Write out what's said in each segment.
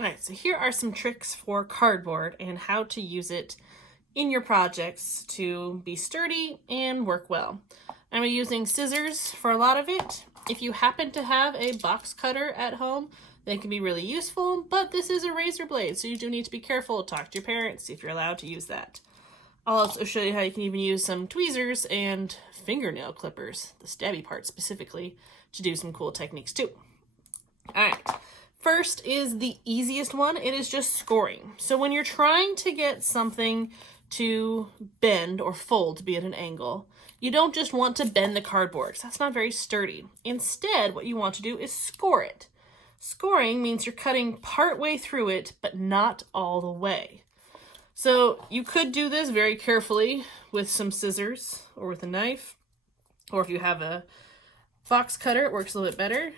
All right, so here are some tricks for cardboard and how to use it in your projects to be sturdy and work well. I'm using scissors for a lot of it. If you happen to have a box cutter at home, they can be really useful, but this is a razor blade, so you do need to be careful. Talk to your parents, see if you're allowed to use that. I'll also show you how you can even use some tweezers and fingernail clippers, the stabby part specifically, to do some cool techniques too. All right. First is the easiest one. It is just scoring. So when you're trying to get something to bend or fold to be at an angle, you don't just want to bend the cardboard. That's not very sturdy. Instead, what you want to do is score it. Scoring means you're cutting part way through it, but not all the way. So you could do this very carefully with some scissors or with a knife, or if you have a box cutter, it works a little bit better.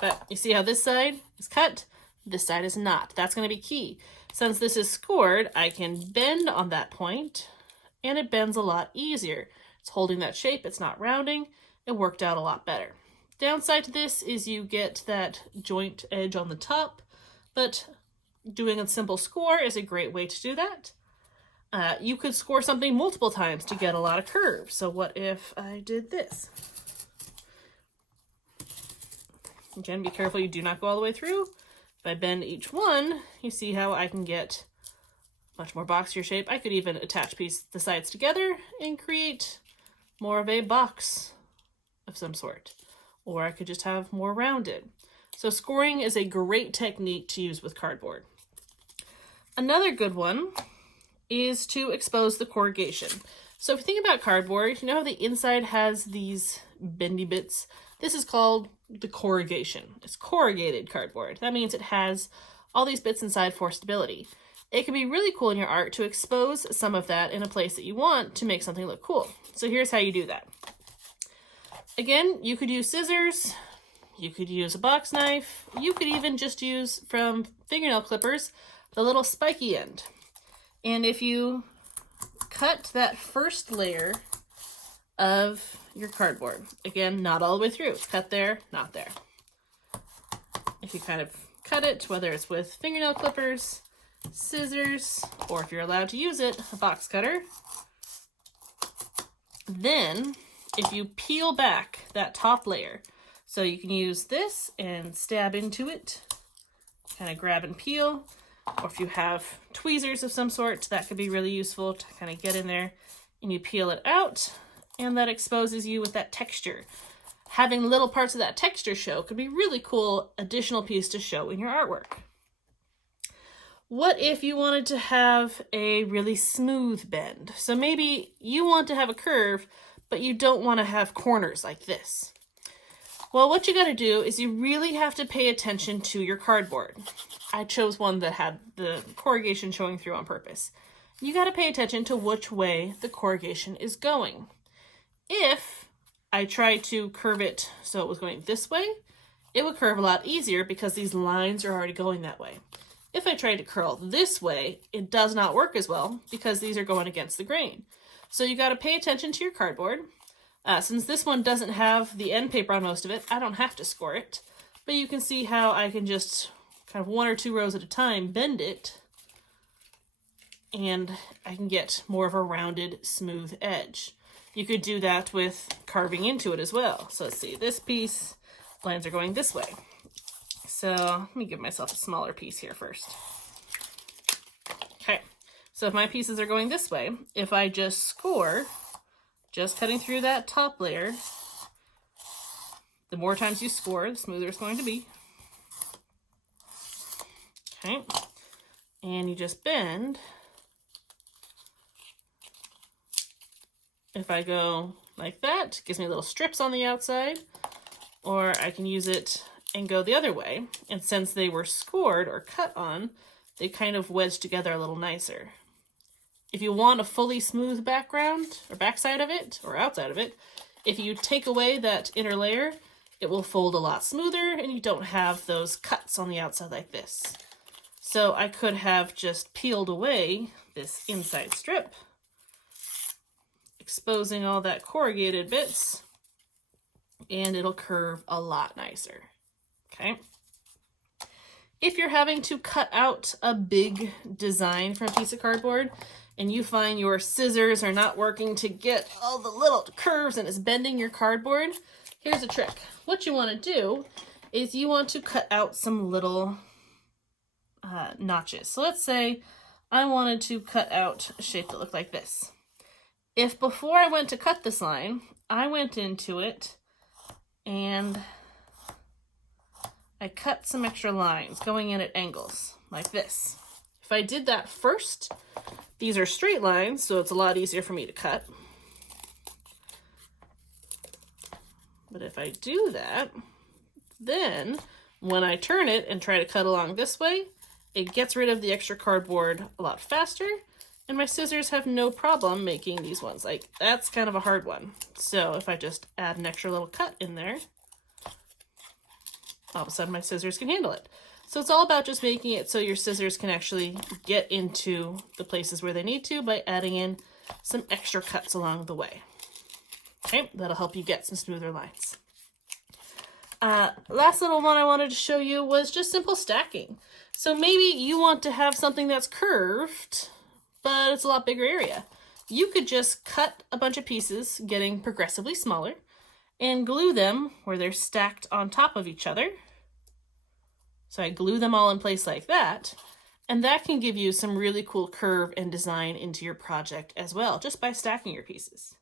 But you see how this side is cut? This side is not. That's going to be key. Since this is scored, I can bend on that point, and it bends a lot easier. It's holding that shape. It's not rounding. It worked out a lot better. Downside to this is you get that joint edge on the top, but doing a simple score is a great way to do that. You could score something multiple times to get a lot of curve. So what if I did this? Again, be careful you do not go all the way through. If I bend each one, you see how I can get much more boxier shape. I could even attach the sides together and create more of a box of some sort. Or I could just have more rounded. So scoring is a great technique to use with cardboard. Another good one is to expose the corrugation. So if you think about cardboard, you know how the inside has these bendy bits? This is called the corrugation. It's corrugated cardboard. That means it has all these bits inside for stability. It can be really cool in your art to expose some of that in a place that you want to make something look cool. So here's how you do that. Again, you could use scissors, you could use a box knife, you could even just use from fingernail clippers the little spiky end. And if you cut that first layer of your cardboard, again, not all the way through, cut there, not there. If you kind of cut it, whether it's with fingernail clippers, scissors, or if you're allowed to use it, a box cutter, then if you peel back that top layer, so you can use this and stab into it, kind of grab and peel, or if you have tweezers of some sort, that could be really useful to kind of get in there, and you peel it out, and that exposes you with that texture. Having little parts of that texture show could be really cool additional piece to show in your artwork. What if you wanted to have a really smooth bend? So maybe you want to have a curve, but you don't want to have corners like this. Well, what you got to do is you really have to pay attention to your cardboard. I chose one that had the corrugation showing through on purpose. You got to pay attention to which way the corrugation is going. If I tried to curve it so it was going this way, it would curve a lot easier because these lines are already going that way. If I tried to curl this way, it does not work as well because these are going against the grain. So you got to pay attention to your cardboard. Since this one doesn't have the end paper on most of it, I don't have to score it. But you can see how I can just kind of 1 or 2 rows at a time bend it, and I can get more of a rounded, smooth edge. You could do that with carving into it as well. So let's see, this piece, lines are going this way. So let me give myself a smaller piece here first. Okay, so if my pieces are going this way, if I just score, just cutting through that top layer, the more times you score, the smoother it's going to be. Okay, and you just bend. If I go like that, it gives me little strips on the outside, or I can use it and go the other way. And since they were scored or cut on, they kind of wedge together a little nicer. If you want a fully smooth background or backside of it or outside of it, if you take away that inner layer, it will fold a lot smoother and you don't have those cuts on the outside like this. So I could have just peeled away this inside strip, exposing all that corrugated bits, and it'll curve a lot nicer. Okay. If you're having to cut out a big design from a piece of cardboard and you find your scissors are not working to get all the little curves and it's bending your cardboard, here's a trick. What you want to do is you want to cut out some little notches. So let's say I wanted to cut out a shape that looked like this. If before I went to cut this line, I went into it and I cut some extra lines going in at angles like this. If I did that first, these are straight lines, so it's a lot easier for me to cut. But if I do that, then when I turn it and try to cut along this way, it gets rid of the extra cardboard a lot faster, and my scissors have no problem making these ones. Like, that's kind of a hard one. So if I just add an extra little cut in there, all of a sudden my scissors can handle it. So it's all about just making it so your scissors can actually get into the places where they need to by adding in some extra cuts along the way. Okay, that'll help you get some smoother lines. Last little one I wanted to show you was just simple stacking. So maybe you want to have something that's curved, but it's a lot bigger area. You could just cut a bunch of pieces, getting progressively smaller, and glue them where they're stacked on top of each other. So I glue them all in place like that, and that can give you some really cool curve and design into your project as well, just by stacking your pieces.